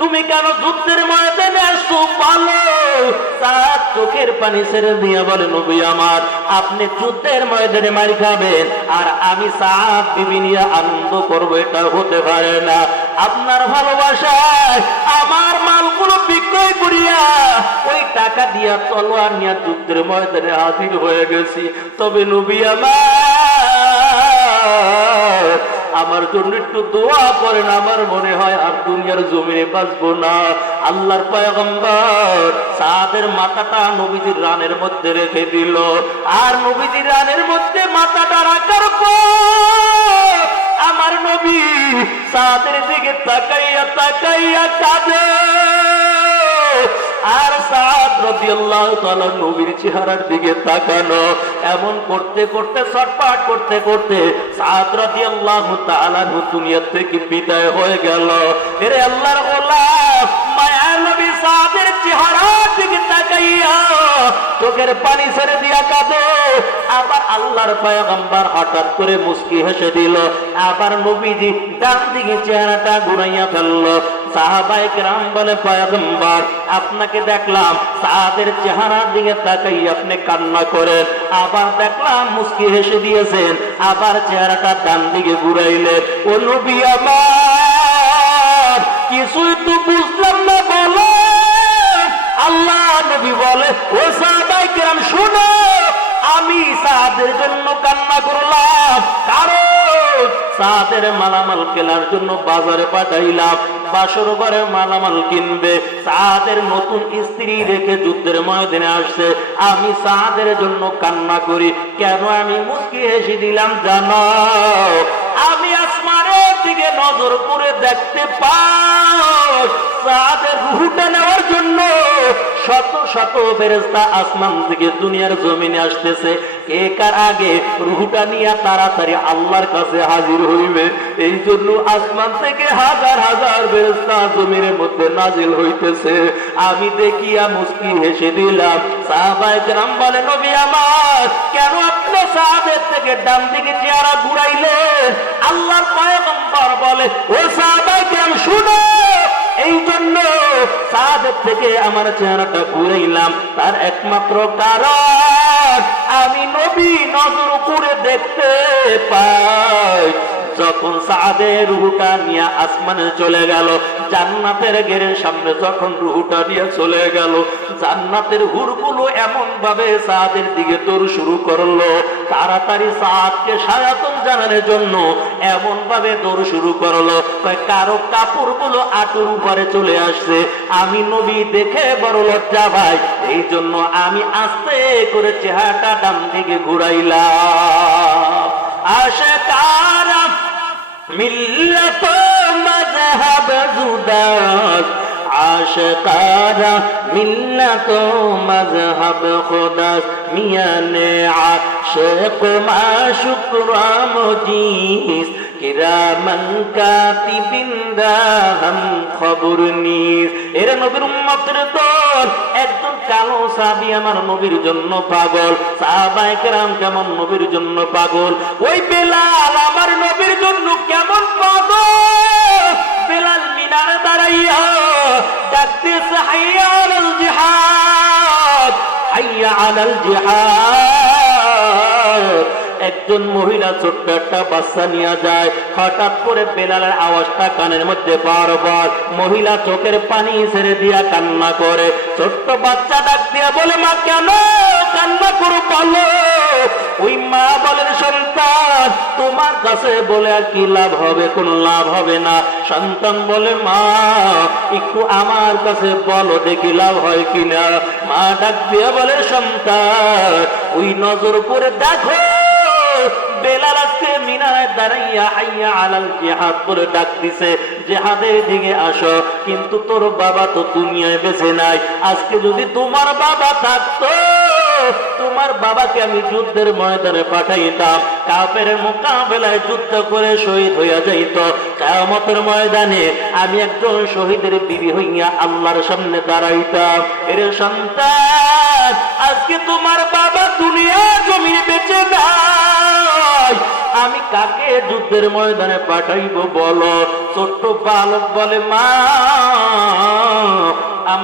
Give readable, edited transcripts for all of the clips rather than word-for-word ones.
তুমি কেন যুদ্ধের ময়দানে আসছো বলো। সাদ চোখের পানি ছেড়ে দিয়া বলে, নবী আমার, আপনি যুদ্ধের ময়দানে মার খাবেন আর আমি সাদ বিবি নিয়ে আনন্দ করবো, এটা হতে পারে না। আপনার ভালোবাসায় আমার মালগুলো বিক্রয় করিয়া ওই টাকা দিয়া তলোয়ার নিয়ে যুদ্ধের ময়দানে হাজির হয়ে গেছি। তবে নবী আমার জন্য একটু দোয়া করেন, আমার মনে হয় আর দুনিয়ার জমিনে বাঁচবো না। আল্লাহর পয়গম্বর সাদের মাথাটা নবীজির রানের মধ্যে রেখে দিল, আর নবীজির রানের মধ্যে মাথাটা রাখার পর আমার নবী সাদের দিকে তাকাইয়া তাকাইয়া কাঁদে। আর সাদ রাদিয়াল্লাহু তাআলা নবীর চেহারার দিকে তাকানো, এমন করতে করতে ছটফট করতে করতে সাদ রাদিয়াল্লাহু তাআলা দুনিয়া থেকে বিদায় হয়ে গেল। এরে আল্লাহর গোলাম, মায়া নবী সাদের চেহারার দিকে তাকাইয়া চোখের পানি ছেড়ে দিয়া কাঁদে। আবার আল্লাহর পয়গম্বর হঠাৎ করে মুস্কি হেসে দিল, আবার নবীজি ডান দিকে চেহারাটা ঘুরাইয়া ফেলল। সাহাবায়ে কেরাম বলে, পয়গম্বর আপনাকে দেখলাম সাদের চেহারার দিকে তাকাই আপনি কান্না করেন, আবার দেখলাম মুস্কি হেসে দিয়েছেন, আবার চেহারাটা ডান দিকে ঘুরাইলেন। ও নবী আমার, কিছুই তো বুঝলাম না, বলো। আল্লাহ নবী বলে, ও সাহাবায়ে কেরাম শুনো, আমি সাদের জন্য কান্না করলাম, কারণ সাদের মালামাল কেনার জন্য বাজারে পাঠাইলাম, বাসর ঘরে মালামাল কিনবে। সাদের নতুন স্ত্রী রেখে যুদ্ধের ময়দানে আসছে, আমি সাদের জন্য কান্না করি। কেন আমি মুস্কি হেসে দিলাম জানো? আমি আসমানের দিকে নজর করে দেখতে পাই সাদের রূহটা নেওয়ার জন্য শত শত ফেরেশতা আসমান থেকে দুনিয়ার জমিনে আসতেছে। কে কার আগে রূহটা নিয়ে তাড়াতাড়ি আল্লাহর কাছে হাজির হইবে, এই জন্য আসমান থেকে হাজার হাজার ফেরেশতা জমিনের মধ্যে নাজিল হইতেছে। আমি দেখিয়া মুস্কি হেসে দিলাম। সাহাবায়ে কেরাম বলে, নবী আমার, কেন আপনি সাদের থেকে ডান দিকে চেহারা ঘুরাইলেন? আল্লাহর পয়গম্বর বলে, ও সাহাবায়ে কেরাম শুনো, এই জন্য সাদের থেকে আমার চেহারাটা ঘুরাইলাম, তার একমাত্র কারণ আমি নবী নজর করে দেখতে পাই যখন সাদের রূহটা নিয়ে আসমানে চলে গেল, জান্নাতের গেটের সামনে যখন রূহটা নিয়ে চলে গেল, জান্নাতের হুরগুলো এমন ভাবে সাদের দিকে দৌড় শুরু করলো, তাড়াতাড়ি সাদকে স্বাগতম জানানোর জন্য এমন ভাবে দৌড় শুরু করলো, কারো কাপড়গুলো আঁটুর উপরে চলে আসছে। আমি নবী দেখে বড় লজ্জা ভাই, এই জন্য আমি আস্তে করে চেহারাটা ডান দিকে ঘুরাইলাম। আশকারা মিল্লাত মাযহাব জুদাস, আশকারা মিল্লাত মাযহাব খুদাস, মিয়ানে আশিক মাশুক রামজিস, কিরামান কাতিবিন দাহাম খবর নিস। এরা নবীর উম্মতের দল, একজন কালো সাহাবী আমার নবীর জন্য পাগল। সাহাবায়ে কেরাম কেমন নবীর জন্য পাগল, ওই বেলাল আমার নবীর জন্য কেমন পাগল। বেলাল মিনারে দাঁড়াইয়া ডাকতেছে, হাইয়া আলাল জিহাদ, হাইয়া আলাল জিহাদ। একজন মহিলা ছোট্ট একটা বাচ্চা নিয়ে যায়, হঠাৎ করে বেলালের আওয়াজটা কানের মধ্যে বারবার, মহিলা চোখের পানি ছেড়ে দিয়া কান্না করে। ছোট্ট বাচ্চা ডাক দিয়া বলে, মা কেন কান্না করো বলো? ওই মা বলেন, সন্তান তোমার কাছে বলে আর কি লাভ হবে? কোন লাভ হবে না। সন্তান বলে, মা একটু আমার কাছে বলো দেখি লাভ হয় কিনা। মা ডাক দিয়া বলে, সন্তান ওই নজর করে দেখো, বেলাল আজকে মিনারে দাঁড়াইয়া হাইয়া আলাল জিহাদ বলে ডাক দিছে, জিহাদের দিকে আসো। কিন্তু তোর বাবা তো দুনিয়ায় বেঁচে নাই, আজকে যদি তোমার বাবা থাকতো, তোমার বাবাকে আমি যুদ্ধের ময়দানে পাঠাইতাম, কাফেরের মোকাবেলায় যুদ্ধ করে শহীদ হইয়া যাইত। কিয়ামতের ময়দানে আমি একজন শহীদের বিবি হইয়া আল্লাহর সামনে দাঁড়াইতাম। এর সন্তান, আজকে তোমার বাবা দুনিয়া জমিনে বেঁচে নাই, আমি কাকে যুদ্ধের ময়দানে পাঠাইব বলো? ছোট্ট বালক বলে, মা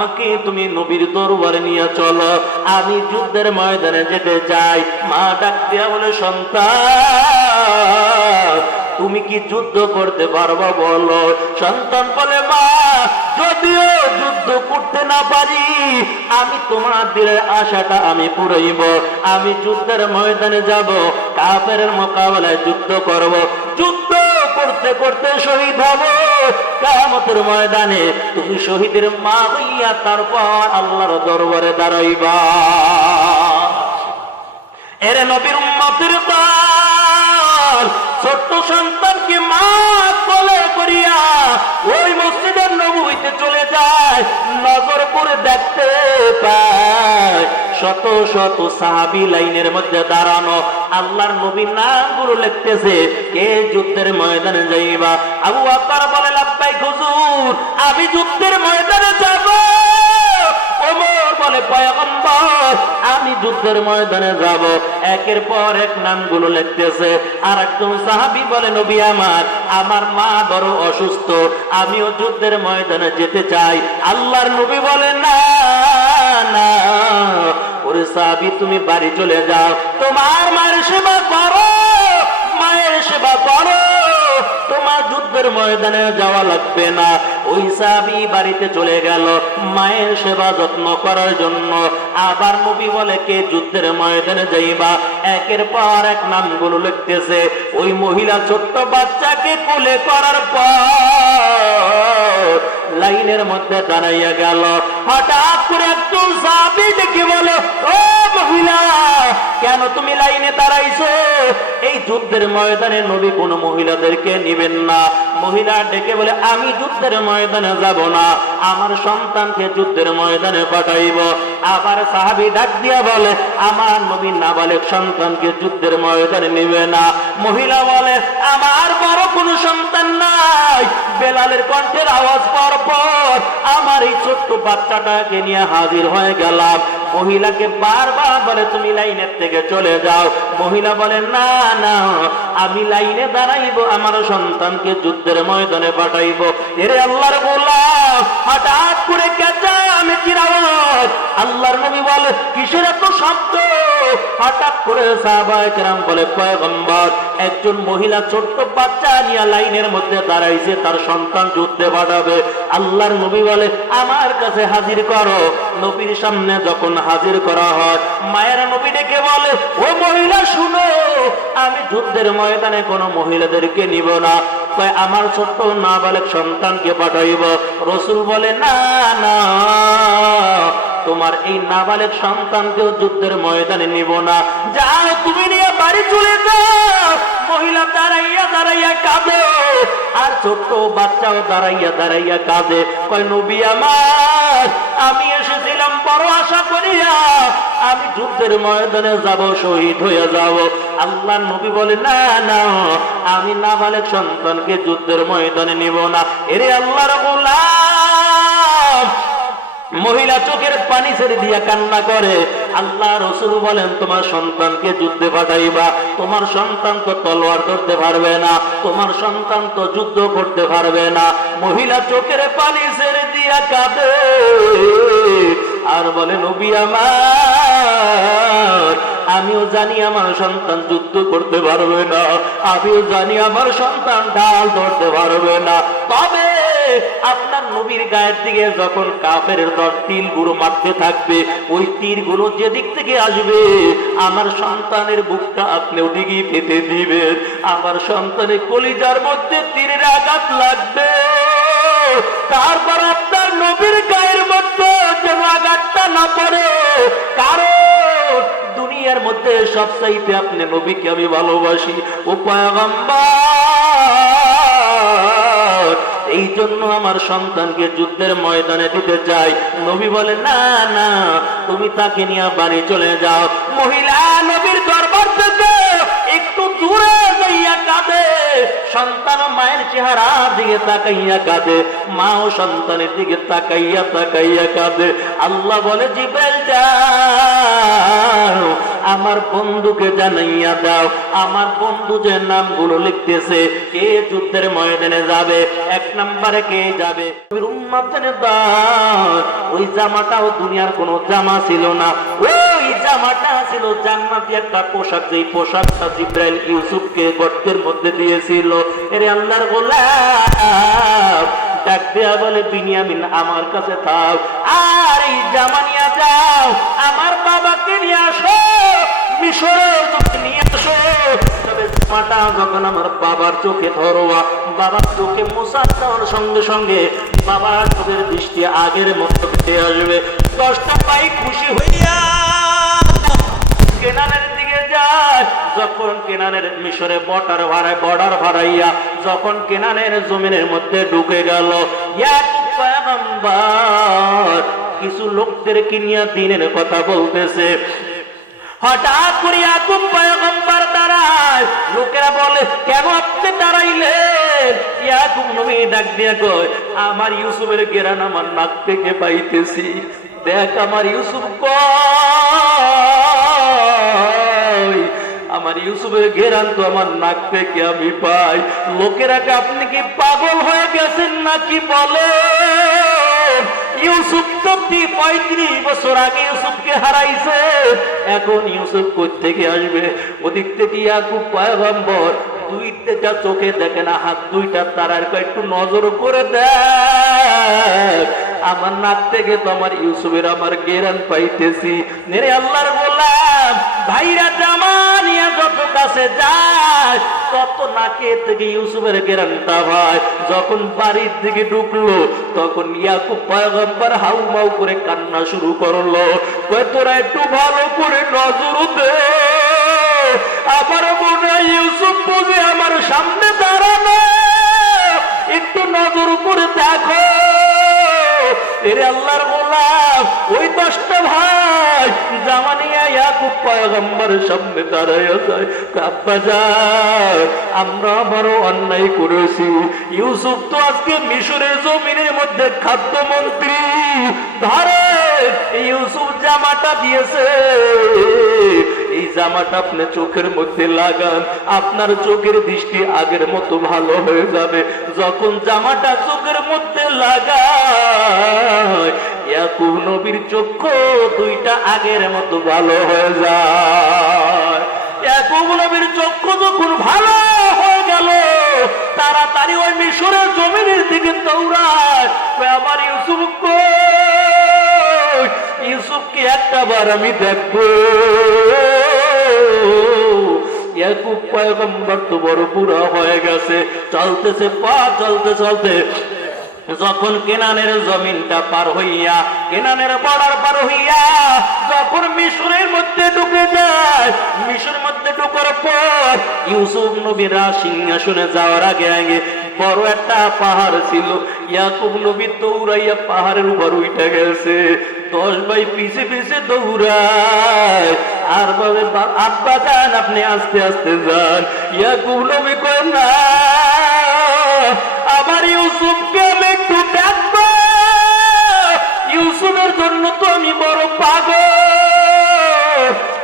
আমাকে তুমি নবীর দরবারে নিয়ে চলো, আমি যুদ্ধের ময়দানে যেতে চাই। মা ডাক দিয়া বলে, সন্তান তুমি কি যুদ্ধ করতে পারবা বলো? সন্তান বলে, মা যদিও যুদ্ধ করতে না পারি, আমি তোমার দিলের আশাটা আমি পুরাইব। আমি যুদ্ধের ময়দানে যাব, কাফেরের মোকাবেলায় যুদ্ধ করব, যুদ্ধ করতে করতে শহীদ হব। কিয়ামতের ময়দানে তুমি শহীদের মা হইয়া তারপর আল্লাহর দরবারে দাঁড়াইবা। এরে নবীর উম্মতের দল, ছোট্ট সন্তানকে মা কোলে করিয়া ওই মসজিদের নববীতে চলে যায়। নজর করে দেখতে পায় শত শত সাহাবী লাইনের মধ্যে দাঁড়ানো, আল্লাহর নবীর নামগুলো লিখতেছে, কে যুদ্ধের ময়দানে যাইবা? আবু বকর বলে, লাব্বাইক হুজুর, আমি যুদ্ধের ময়দানে যাব। ওমর বলে, পয়গম্বর আমি যুদ্ধের ময়দানে যাব। একের পর এক নামগুলো লিখতেছে। আর একজন সাহাবী বলে, নবী আমার মা বড় অসুস্থ, আমিও যুদ্ধের ময়দানে যেতে চাই। আল্লাহর নবী বলে, না না ওরে সাহাবী, তুমি বাড়ি চলে যাও, তোমার মায়ের সেবা করো, মায়ের সেবা করো, তোমার যুদ্ধের ময়দানে যাওয়া লাগবে না। ওই সাহাবী বাড়িতে চলে গেল মায়ের সেবা যত্ন করার জন্য। আবার নবী বলে, কে যুদ্ধের ময়দানে যাইবা? একের পর এক নামগুলো লিখতেছে। ওই মহিলা ছোট্ট বাচ্চাকে কোলে করার পর লাইনের মধ্যে দাঁড়াইয়া গেল। হঠাৎ করে একজন সাহাবী ডেকে বলে, ও মহিলা, কেন তুমি লাইনে দাঁড়াইছো? এই যুদ্ধের ময়দানে নবী কোন মহিলাদেরকে নিবেন না। মহিলা ডেকে বলে, আমি যুদ্ধের ময়দানে যাব না, আমার সন্তানকে যুদ্ধের ময়দানে পাঠাইব। আবার সাহাবী ডাক দিয়া বলে, আমার নবী নাবালেগ সন্তানকে যুদ্ধের ময়দানে নিবে না। মহিলা বলে, আমার বড় কোনো সন্তান নাই। বেলালের কণ্ঠের আওয়াজ পর পর আমার এই ছোট্ট বাচ্চাটাকে নিয়ে হাজির হয়ে গেলাম। মহিলাকে বারবার বলে, তুমি লাইনের থেকে চলে যাও। মহিলা বলে, না না, আমি লাইনে দাঁড়াইব, আমার সন্তানকে যুদ্ধের ময়দানে পাঠাইব। এরে আল্লাহর গোলাম, হঠাৎ করে চেঁচামেচির আওয়াজ। আল্লাহর নবী বলে, কিসের এত শব্দ? হঠাৎ করে সাহাবায়ে কেরাম বলে, পয়গম্বর একজন মহিলা ছোট্ট বাচ্চা নিয়ে লাইনের মধ্যে দাঁড়াইছে, তার সন্তান যুদ্ধে পাঠাবে। আল্লাহর নবী বলে, আমার কাছে হাজির করো। নবীর সামনে যখন হাজির করা হয়, মায়ের নবী ডেকে বলে, ও মহিলা শুনো, আমি যুদ্ধের ময়দানে কোনো মহিলাদেরকে নিব না, আমার ছোট্ট নাবালেগ সন্তানকে পাঠাইব। রাসূল বলে, না না, তোমার এই নাবালেগ সন্তানকেও যুদ্ধের ময়দানে নিব না, যাও তুমি নিয়ে বাড়ি চলে যাও। মহিলা দাঁড়াইয়া দাঁড়াইয়া কাঁদে, আর ছোট্ট বাচ্চাও দাঁড়াইয়া দাঁড়াইয়া কাঁদে। কয়, নবী আমার, আমি এসেছিলাম বড় আশা করিয়া, আমি যুদ্ধের ময়দানে যাব, শহীদ হয়ে যাব। আল্লাহর নবী বলে, না না, আমি নাবালেগ সন্তানকে যুদ্ধের ময়দানে নিব না। এরে আল্লাহর গোলাম, মহিলা চোখের পানি ছেড়ে দিয়া কান্না করে। আল্লাহ রাসূল বলেন, তোমার সন্তানকে যুদ্ধে পাঠাইবা, তোমার সন্তান তো তলোয়ার ধরতে পারবে না, তোমার সন্তান তো যুদ্ধ করতে পারবে না। মহিলা চোখের পানি ছেড়ে দিয়া কাঁদে আর বলে, নবী আমার, আমিও জানি আমার সন্তান যুদ্ধ করতে পারবে না, আমিও জানি আমার সন্তান ঢাল ধরতে পারবে না, তবে আপনার নবীর গায়ের দিকে যখন কাফেরের দল তীরগুলো মারতে থাকবে, ওই তীরগুলো যেদিক থেকে আসবে আমার সন্তানের বুকটা আপনি ওদিকেই পেতে দিবেন। আমার সন্তানের কলিজার মধ্যে তীরের আঘাত লাগবে, তারপর আপনার নবীর গায়ের মধ্যে যেন আঘাতটা না পড়ে, কারণ দুনিয়ার মধ্যে সবচাইতে আপনি নবীকে আমি ভালোবাসি, ও পয়গম্বর, এই জন্য আমার সন্তানকে যুদ্ধের ময়দানে দিতে চাই। নবী বলে, না না, তুমি তাকে নিয়ে বাড়ি চলে যাও। মহিলা নবীর দরবার থেকে একটু দূরে যাইয়া কাঁদে, সন্তান মায়ের চেহারার দিকে তাকাইয়া কাঁদে, মাও সন্তানের দিকে তাকাইয়া তাকাইয়া কাঁদে। আল্লাহ বলে জিবরাইল যাও আমার বন্ধুকে জানাইয়া দাও, আমার বন্ধু যে নামগুলো লিখতেছে কে যুদ্ধের ময়দানে যাবে, 1 নম্বরে কে যাবে। ওই জামাটাও দুনিয়ার কোন জামা ছিল না, ওই জামাটা ছিল জান্নাতি একটা পোশাক, যেই পোশাকটা জিবরাইল ইউসুফকে গর্তের মধ্যে দিয়েছিল। এরে আল্লাহর গোলাম ডাক দেয়া বলে বিনিয়ামিন আমার কাছে থাক, আর এই জামা নিয়ে যাও আমার বাবাকে নিয়ে আসো, মিশরের চোখে নিয়ে আসো। তবে জামাটা যখন আমার বাবার চোখে ধরোয়া, বাবার চোখে মোছা দেওয়ার সঙ্গে সঙ্গে বাবার চোখের দৃষ্টি আগের মতো ফিরে আসবে। 10টা পাই খুশি হইয়া কেনানের দিকে যায়। যখন কেনানের মিশরে বর্ডার ভাড়াইয়া যখন কেনানের জমিনের মধ্যে ঢুকে গেল, ইয়াকুব পয়গম্বর কিছু লোকদেরকে নিয়ে দিনের কথা বলতেছে। হঠাৎ করে ইয়াকুব পয়গম্বর দাঁড়ায়, লোকেরা বলে কেন আপনি দাঁড়াইলেন? ইয়াকুব নবী ডাক দিয়া কয় আমার ইউসুফের ঘেরান আমার নাক থেকে পাইতেছি, দেখ আমার ইউসুফ কই, আমার ইউসুফের ঘেরান তো আমার নাক থেকে আমি পাই। লোকেরা আপনি কি পাগল হয়ে গেছেন নাকি বলে? ইউসুফ তো 35 বছর আগে ইউসুফকে হারাইছে, এখন ইউসুফ কই থেকে আসবে? ওদিক থেকে ইয়াকুব পয়গম্বর দুইটা চোখে দেখে না, হাত দুইটা তারার একটু নজর করে দেখ, আমার নাক থেকে তো আমার ইউসুফের আমার গেরান পাইতেছি। নেরে আল্লাহর গোলাম ভাইরা জামা নিয়ে যত কাছে যায় তত নাকে থেকে ইউসুফের গেরানটা ভাই। যখন বাড়ির দিকে ঢুকলো তখন ইয়াকুব পয়গম্বর হাউমাউ করে কান্না শুরু করলো, কয় তোরা একটু ভালো করে নজর দে, আমার মনে হয় ইউসুফ বুঝে আমার সামনে দাঁড়ানো, একটু নজর করে দেখো। এরে আল্লাহর গোলাম ওই 10টা ভাই জামানিয়া ইয়াকুব পয়গম্বরের সামনে দাঁড়াইয়া যায়, আব্বা যান আমরা আবারও অন্যায় করেছি, ইউসুফ তো আজকে মিশরের জমিনের মধ্যে খাদ্যমন্ত্রী, ধরে ইউসুফ জামাটা দিয়েছে, এই জামাটা আপনি চোখের মধ্যে লাগান, আপনার চোখের দৃষ্টি আগের মতো ভালো হয়ে যাবে। যখন জামাটা চোখের মধ্যে লাগায় ইয়াকুব নবীর চক্ষু দুইটা আগের মতো ভালো হয়ে যায়। ইয়াকুব নবীর চক্ষু যখন ভালো হয়ে গেল তাড়াতাড়ি ওই মিশরের জমিনের দিকে দৌড়ায়, আমার ইউসুফ কই, ইউসুফকে একটা বার আমি দেখবো। ইয়াকুব পয়গম্বর তো বড় বুড়া হয়ে গেছে, চলতেছে পা চলতে চলতে যখন কেনানের জমিনটা পার হইয়া কেনানের বর্ডার পার হইয়া যখন মিশরের মধ্যে ঢুকে যায়, মিশরের মধ্যে ঢোকার পর ইউসুফ নবীরা সিংহাসনে যাওয়ার আগে আগে বড় একটা পাহাড় ছিল, ইয়াকুব নবী দৌড়াইয়া পাহাড়ের উপর উঠে গেছে। 10 ভাই পিছে পিছে দৌড়ায়, আর ভাবে আব্বা যান আপনি আস্তে আস্তে যান। ইয়াকুব নবী কয় না, আমার ইউসুফকে আমি একটু দেখবো, ইউসুফের জন্য তো আমি বড় পাগল।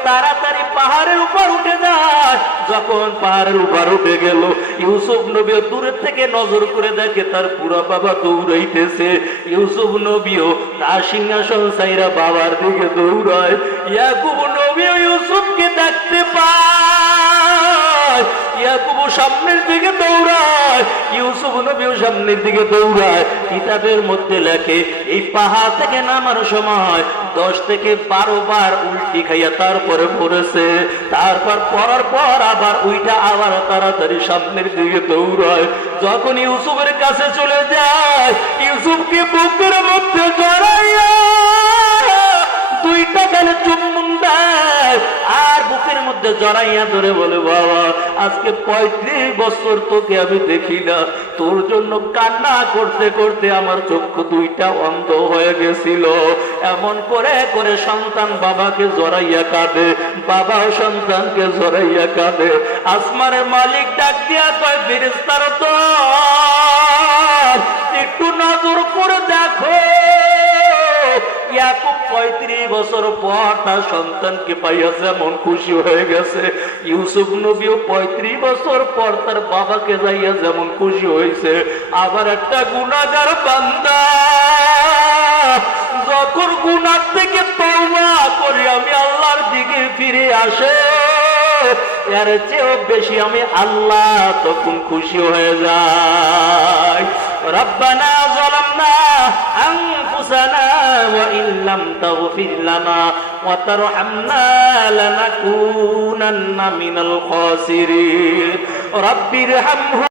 তাড়াতাড়ি পাহাড়ের উপর উঠে যায়, যখন পাহাড়ের উপর উঠে গেল ইউসুফ নবী দূরের থেকে নজর করে দেখে তার পুরা বাবা দৌড়াইতেছে। ইউসুফ নবীও তার সিংহাসন ছাইরা বাবার দিকে দৌড়ায়। ইয়াকুব নবীও ইউসুফকে দেখতে পায়, ইয়াকুব সামনের দিকে দৌড়ায়, ইউসুফ নবীও সামনের দিকে দৌড়ায়। কিতাবের মধ্যে লেখে এই পাহাড় থেকে নামার সময় 10 থেকে 12 বার উল্টি খাইয়া তারপরে পড়েছে, তারপর পড়ার পর আবার উইটা আবার তাড়াতাড়ি সামনের দিকে দৌড়ায়। যখন ইউসুফের কাছে চলে যায় ইউসুফকে বুকের মধ্যে জড়াইয়া 2টা গালে চুম্বন দেয়, আর বুকের মধ্যে মধ্যে জড়াইয়া ধরে বলে, বাবা আজকে 35 বছর তোকে আমি দেখি না, তোর জন্য কান্না করতে করতে আমার চক্ষু দুইটা অন্ধ হয়ে গেছিল। এমন করে করে সন্তান বাবাকে জড়াইয়া কাঁদে, বাবাও সন্তানকে জড়াইয়া কাঁদে। আসমানের মালিক ডাক দিয়া কয়, ফেরেশতারা তো একটু নজর করে দেখো, ইয়াকুব 35 বছর পর তার সন্তানকে পাইয়া যেমন খুশি হয়ে গেছে, ইউসুফ নবীও 35 বছর পর তার বাবাকে যাইয়া যেমন খুশি হয়েছে। আবার একটা গুনাহগার বান্দা যখন গুনাহ থেকে তওবা করে আমি আল্লাহর দিকে ফিরে আসে, এর চেয়েও বেশি আমি আল্লাহ তখন খুশি হয়ে যাই। রব্বানা যালামনা আনফুসানা ওয়া ইল্লাম তাগফির লানা ওয়া তারহামনা লানাকুনান্না মিনাল খাসিরিন। রব্বিরহামহু